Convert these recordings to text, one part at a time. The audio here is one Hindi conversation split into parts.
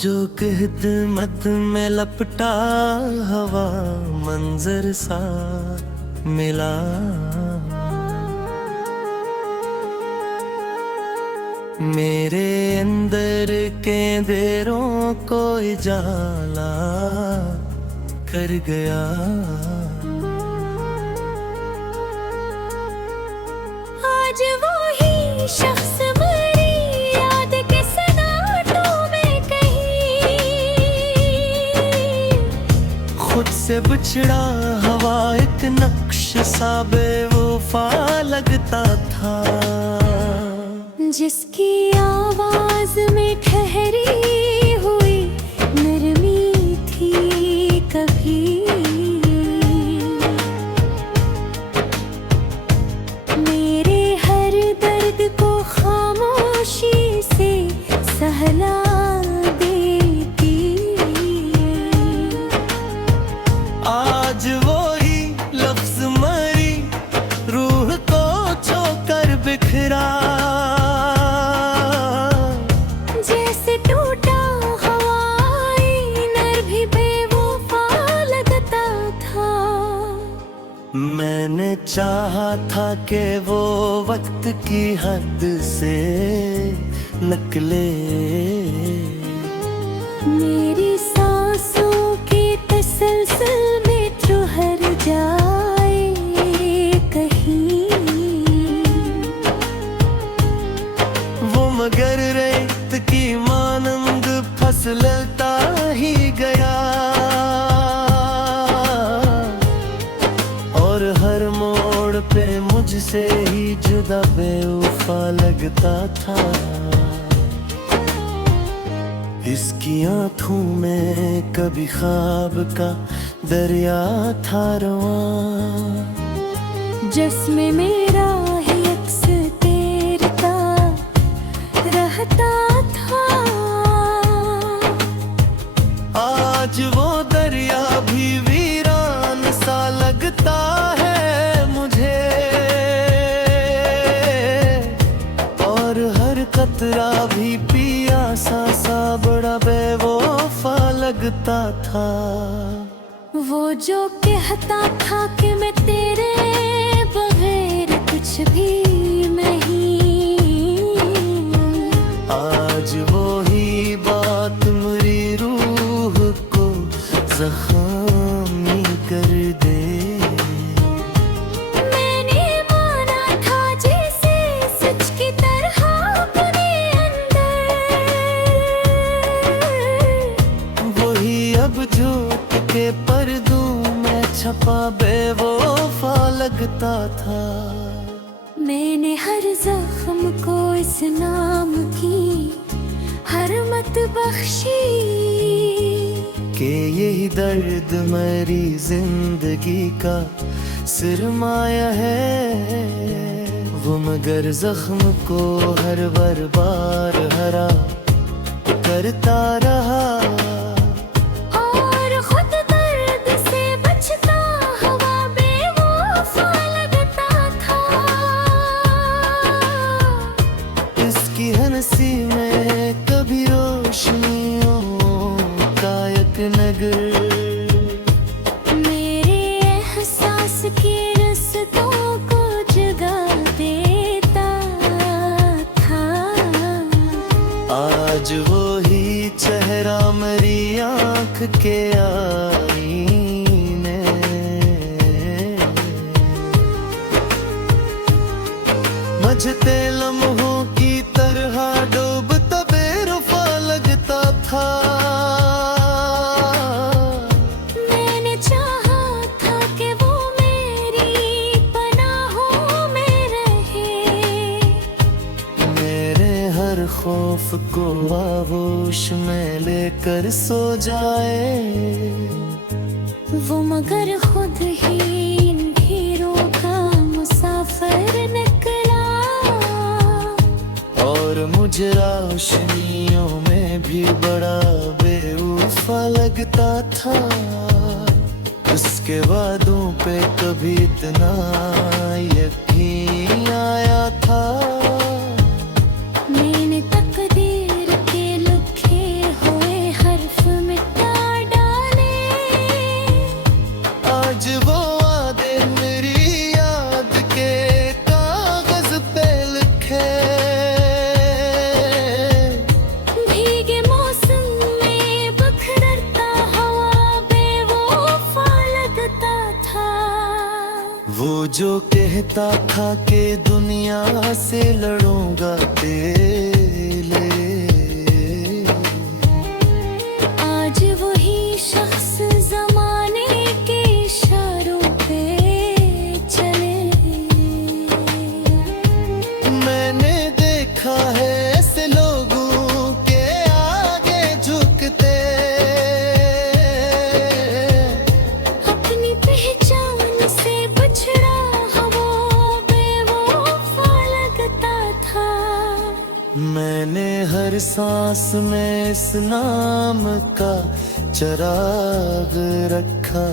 जो खिदमत में लपटा हवा मंजर सा मिला। मेरे अंदर के अंधेरों को उजाला कर गया। आज वो ही शख्स मरी याद के सनाटों में कहीं, खुद से बिछड़ा हवा एक नक्श सा बेवफा लगता था। जिसकी आवाज में ठहरी हुई नरमी थी कभी, मेरे हर दर्द को खामोशी से सहला देती। आज वो ही लफ्ज मरी रूह को छोकर बिखरा। जैसे टूटा हवाई नर भी बेवफा लगता था। मैंने चाहा था कि वो वक्त की हद से निकले। मेरी सांसों के तसलसल में ठहर जाए कहीं। वो मगर रेत की मानंद फसलता ही गया, और हर मोड़ पे मुझसे ही जुदा बेवफा लगता था। इसकी आँखों में कभी ख्वाब का दरिया था रवां, जिसमें मेरा ही अक्स तैरता रहता था। आज वो दरिया भी वीरान सा लगता है मुझे, और हर कतरा भी पियासा सा बड़ा बेवफा लगता था। वो जो कहता था कि मैं तेरे बगैर कुछ भी नहीं, आज वो ही बात मेरी रूह को जख्मी कर दे। मैंने माना था जैसे सच की तरह अपने अंदर, वही अब झूठ के पर्दों में छपा बेवफा लगता था। मैंने हर जख्म को इस नाम की हरमत बख्शी, कि यही दर्द मेरी जिंदगी का सिरमाया है। वो मगर जख्म को हर बार हरा करता रहा, और खुद दर्द से बचता हुआ बेवफा लगता था। इसकी हंसी में कभी रोशनियों का एक नगर, मेरे एहसास के रस्तों को जगा देता था। आज वो ही चेहरा मेरी आँख के आईने, मझते लम्हों की तरह डूबता बेरुफा लगता था। मैंने चाहा था कि वो मेरी पनाहों में रहे, मेरे हर खौफ को आगोश में लेकर सो जाए। वो मगर खुद ही इन ढेरों का मुसाफिर निकला, और मुझे रोशनियों में भी बड़ा बेवफा लगता था। उसके वादों पे कभी इतना यकीन आया था। मैंने तकदीर के लिखे हुए जो कहता था कि दुनिया से लड़ूंगा तेरे, आज वही शख्स जमाने के इशारों पे चले। मैंने देखा है ऐसे लोगों के आगे झुकते, अपनी पहचान से बछड़ा हवा बेवफा लगता था। मैंने हर सांस में इस नाम का चिराग रखा,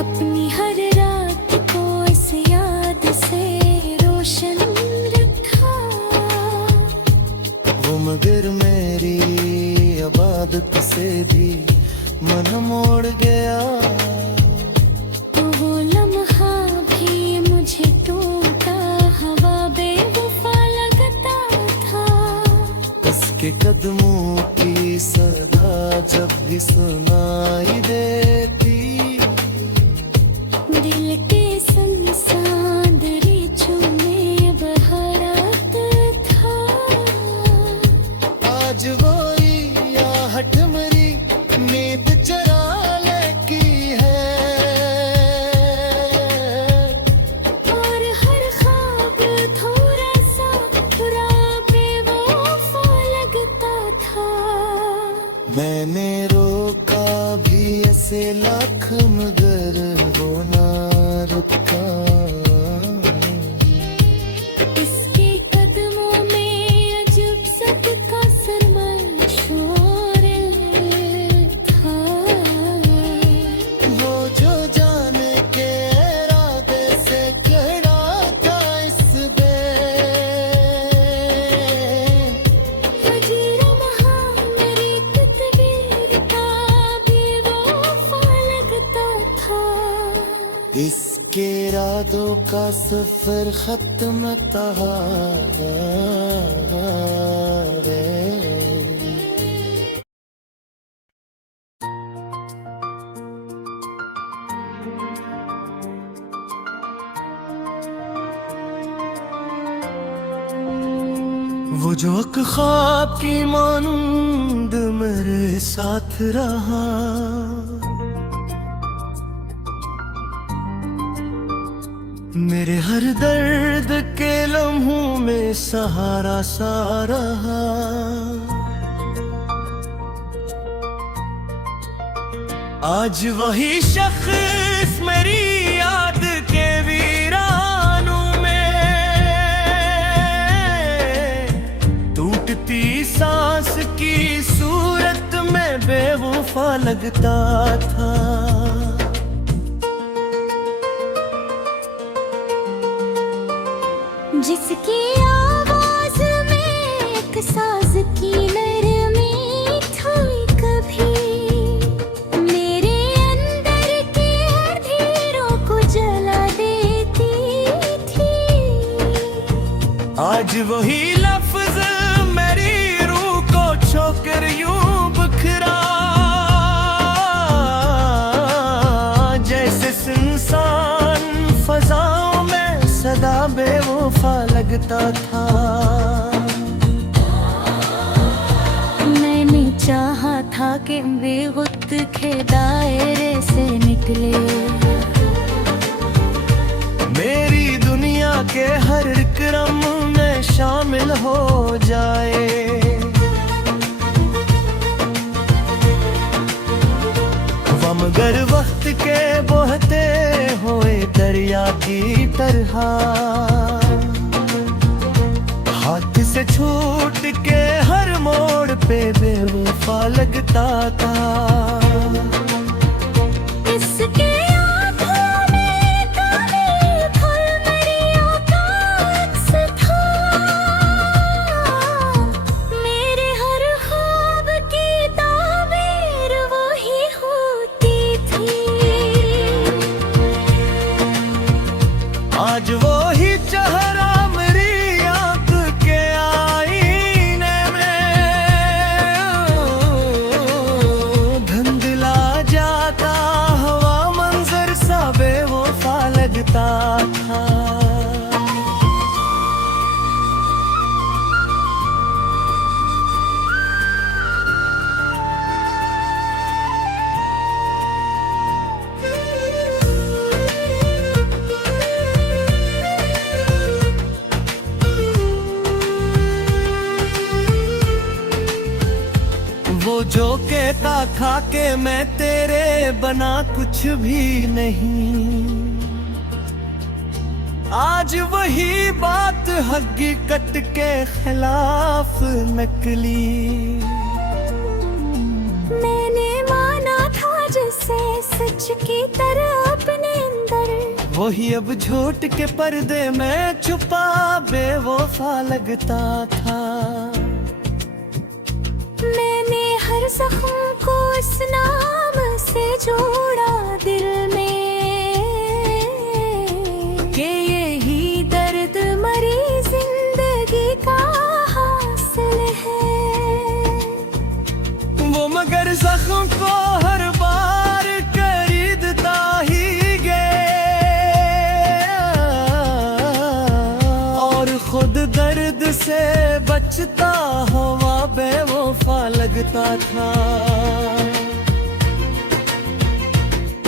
अपनी हर रात को इस याद से रोशन रखा। वो मगर मेरी इबादत से भी मन मोड़ गया, वो लम्हा भी मुझे टूटा हवा बेवफा लगता था। उसके कदमों की सदा जब भी सुनाई देती, दिल के संग दरीचों में बहारात था। आज वही आहट मरी नींद चरा की है, और हर ख्वाब थोड़ा सा बुरा बेवफा लगता था। मैंने रोका भी ऐसे लाख मगर वो ना रुका। इसके कदमों में अजब सदका सरमन शोर था। वो जो जाने के इरादे से खड़ा था इस दे, वजीर महा मेरी तस्वीर का बेवफा लगता था। इसके इरादों का सफर खत्म था। वो जो एक ख्वाब की मानंद मेरे साथ रहा, मेरे हर दर्द के लम्हों में सहारा सा रहा। आज वही शख्स मेरी याद के वीरानों में टूटती सांस की सूरत में बेवफा लगता था। जिसकी आवाज में एक साज की नरमी थी, कभी मेरे अंदर के अंधेरों को जला देती थी। आज वही लफ्ज मेरी रूह को छोकर यूं बिखरा, जैसे सुनसान फजाओं में सदा बेवफा लगता था। मैंने चाहा था कि बेगुत के दायरे से निकले, मेरी दुनिया के हर क्रम में शामिल हो जाए। मगर वक्त के बहते हुए दरिया की तरह हाथ से छूट के हर मोड़ पे बेवफा लगता था। इसके आँखों में काले फूल मरियों का अक्स था। मेरे हर ख्वाब की ताबीर वही होती थी। आज वो ही चेहरा मेरी आंख के आईने में धन कहता था कि मैं तेरे बना कुछ भी नहीं, आज वही बात हकीकत के खिलाफ निकली। मैंने माना था जिसे सच की तरह अपने अंदर, वही अब झूठ के पर्दे में छुपा बेवफा लगता था। मैंने हर जख्म को इस नाम से जोड़ा दिल में, कि यही दर्द मरी जिंदगी का हासिल है। वो मगर जख्म को हर बार खरीदता ही गया, और खुद दर्द से बचता हुआ बेवफा लगता था।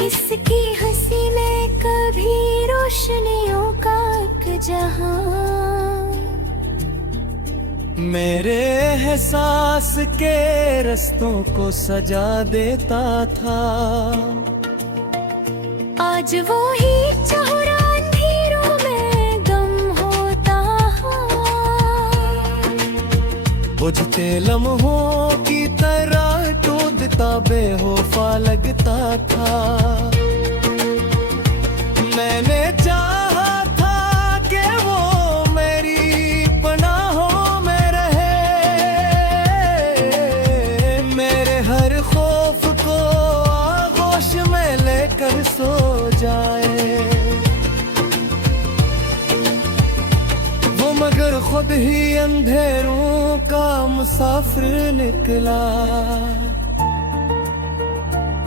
इसकी हंसी में कभी रोशनियों का एक जहां, मेरे एहसास के रस्तों को सजा देता था। आज वो ही चौरा अंधेरों में गम होता बुझते लम्हों की तरह टूटता बेवफा लगता था। मैंने चाहा था कि वो मेरी पनाहों में रहे, मेरे हर खौफ को आगोश में लेकर सो जाए। वो मगर खुद ही अंधेरों का मुसाफिर निकला,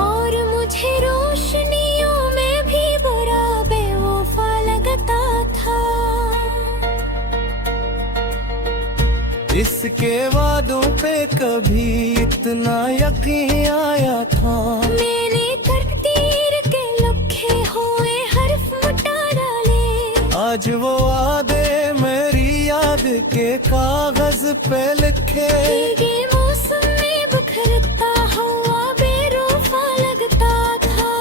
और मुझे रोशनियों में भी बुरा बेवफा लगता था। इसके वादों पे कभी इतना यकीन आया था। मैंने तकदीर के लिखे हुए हर्फ मिटा डाले, आज वो वादे मेरी याद के कागज पे लिखे। भीगे मौसम में बिखरता हुआ बेरूफा लगता था।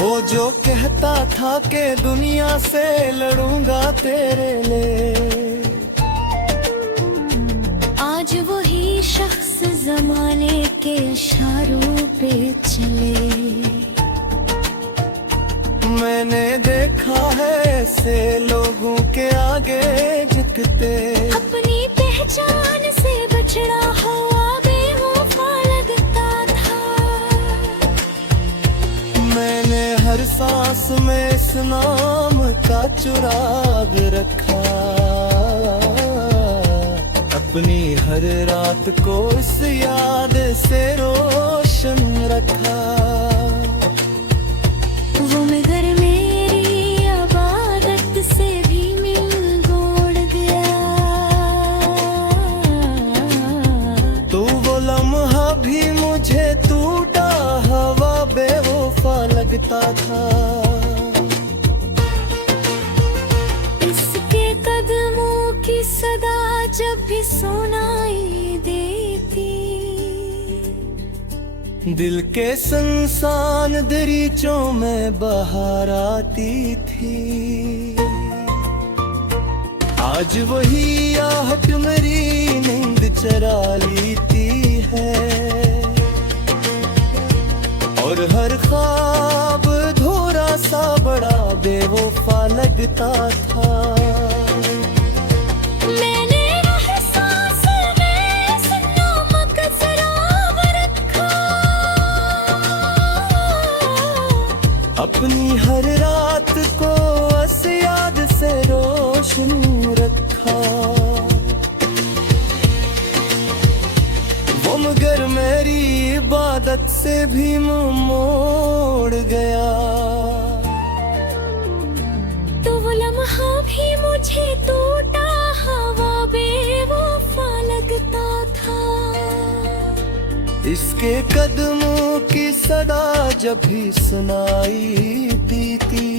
वो जो कहता था कि दुनिया से लड़ूंगा तेरे लिए, आज वही शख्स जमाने के इशारों पे चले। मैंने देखा है ऐसे लोगों के आगे झुकते, अपनी पहचान से बछड़ा हुआ बेवफा लगता था। मैंने हर सांस में इस नाम का चुराग रखा, अपनी हर रात को इस याद से रोशन रखा। वो मगर मेरी आबादत से भी मिल गोड़ गया, तो वो लम्हा भी मुझे टूटा हवा बेवफा लगता था। इसके कदमों की सदा जब भी सुनाई देती, दिल के संसान दरीचों में बहार आती थी। आज वही आहट मेरी नींद चरा लेती है, और हर ख्वाब धोरा सा बड़ा बेवफा लगता था। मैंने हर सांस में इस नाम का सराग रखा, अपनी हर रात को इस याद से रोशन रखा। वो मगर मेरी इबादत से भी मुंह मोड़ गया, तो वो लम्हा भी मुझे टूटा हवा बेवफा लगता था। इसके कदमों की सदा जब भी सुनाई दी थी,